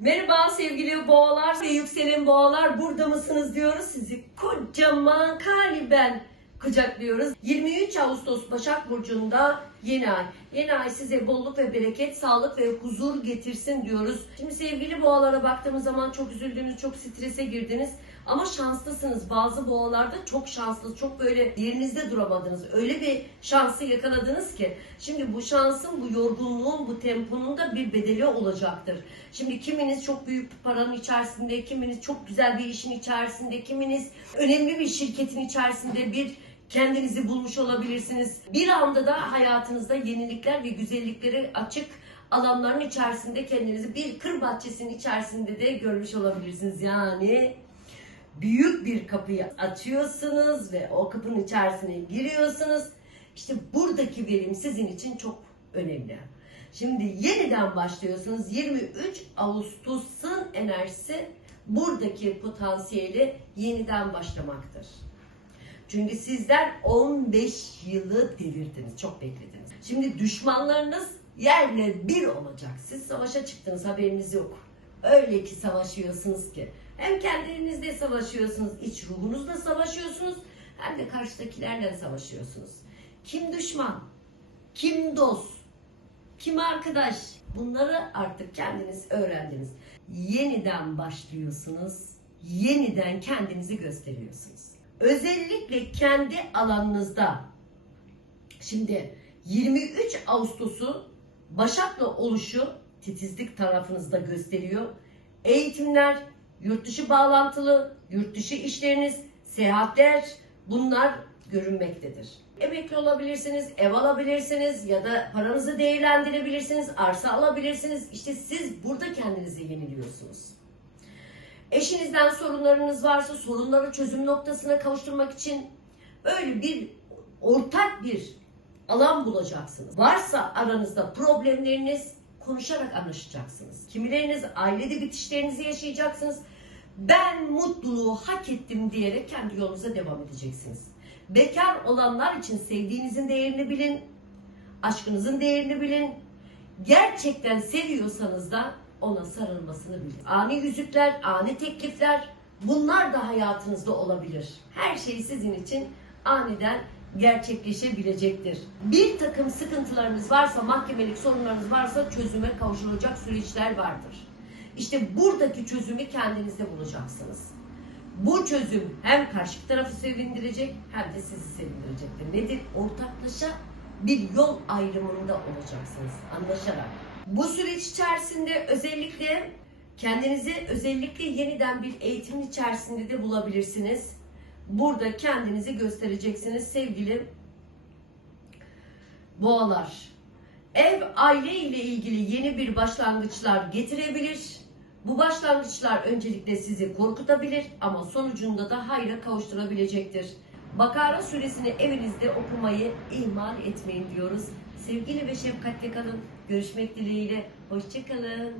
Merhaba sevgili boğalar ve yükselen boğalar burada mısınız diyoruz. Sizi kocaman kalben kucaklıyoruz. 23 Ağustos Başak Burcu'nda yeni ay. Yeni ay size bolluk ve bereket, sağlık ve huzur getirsin diyoruz. Şimdi sevgili boğalara baktığımız zaman çok üzüldünüz, çok strese girdiniz. Ama şanslısınız. Bazı boğalarda çok şanslı, çok böyle yerinizde duramadınız. Öyle bir şansı yakaladınız ki. Şimdi bu şansın, bu yorgunluğun, bu temponun da bir bedeli olacaktır. Şimdi kiminiz çok büyük bir paranın içerisinde, kiminiz çok güzel bir işin içerisinde, kiminiz önemli bir şirketin içerisinde bir kendinizi bulmuş olabilirsiniz. Bir anda da hayatınızda yenilikler ve güzellikleri açık alanların içerisinde kendinizi bir kır bahçesinin içerisinde de görmüş olabilirsiniz. Yani büyük bir kapıyı açıyorsunuz ve o kapının içerisine giriyorsunuz. İşte buradaki verim sizin için çok önemli. Şimdi yeniden başlıyorsunuz. 23 Ağustos'un enerjisi buradaki potansiyeli yeniden başlamaktır. Çünkü sizler 15 yılı devirdiniz, çok beklediniz. Şimdi düşmanlarınız yerle bir olacak. Siz savaşa çıktınız, haberiniz yok. Öyle ki savaşıyorsunuz ki. Hem kendinizle savaşıyorsunuz, iç ruhunuzla savaşıyorsunuz, hem de karşıdakilerle savaşıyorsunuz. Kim düşman, kim dost, kim arkadaş? Bunları artık kendiniz öğrendiniz. Yeniden başlıyorsunuz, yeniden kendinizi gösteriyorsunuz. Özellikle kendi alanınızda Şimdi 23 Ağustos'u Başak'la oluşu titizlik tarafınızda gösteriyor. Eğitimler, yurt dışı bağlantılı, yurt dışı işleriniz, seyahatler bunlar görünmektedir. Emekli olabilirsiniz, ev alabilirsiniz ya da paranızı değerlendirebilirsiniz, arsa alabilirsiniz. İşte siz burada kendinizi yeniliyorsunuz. Eşinizden sorunlarınız varsa sorunları çözüm noktasına kavuşturmak için öyle bir ortak bir alan bulacaksınız. Varsa aranızda problemleriniz konuşarak anlaşacaksınız. Kimileriniz ailede bitişlerinizi yaşayacaksınız. Ben mutluluğu hak ettim diyerek kendi yolunuza devam edeceksiniz. Bekar olanlar için sevdiğinizin değerini bilin. Aşkınızın değerini bilin. Gerçekten seviyorsanız da ona sarılmasını bilin. Ani yüzükler, ani teklifler bunlar da hayatınızda olabilir. Her şey sizin için aniden gerçekleşebilecektir. Bir takım sıkıntılarınız varsa, mahkemelik sorunlarınız varsa çözüme kavuşulacak süreçler vardır. İşte buradaki çözümü kendinizde bulacaksınız. Bu çözüm hem karşı tarafı sevindirecek hem de sizi sevindirecektir. Nedir? Ortaklaşa bir yol ayrımında olacaksınız anlaşarak. Bu süreç içerisinde özellikle kendinizi özellikle yeniden bir eğitim içerisinde de bulabilirsiniz. Burada kendinizi göstereceksiniz sevgili boğalar. Ev aile ile ilgili yeni bir başlangıçlar getirebilir. Bu başlangıçlar öncelikle sizi korkutabilir ama sonucunda da hayra kavuşturabilecektir. Bakara suresini evinizde okumayı ihmal etmeyin diyoruz. Sevgili ve şefkatli kalın. Görüşmek dileğiyle. Hoşçakalın.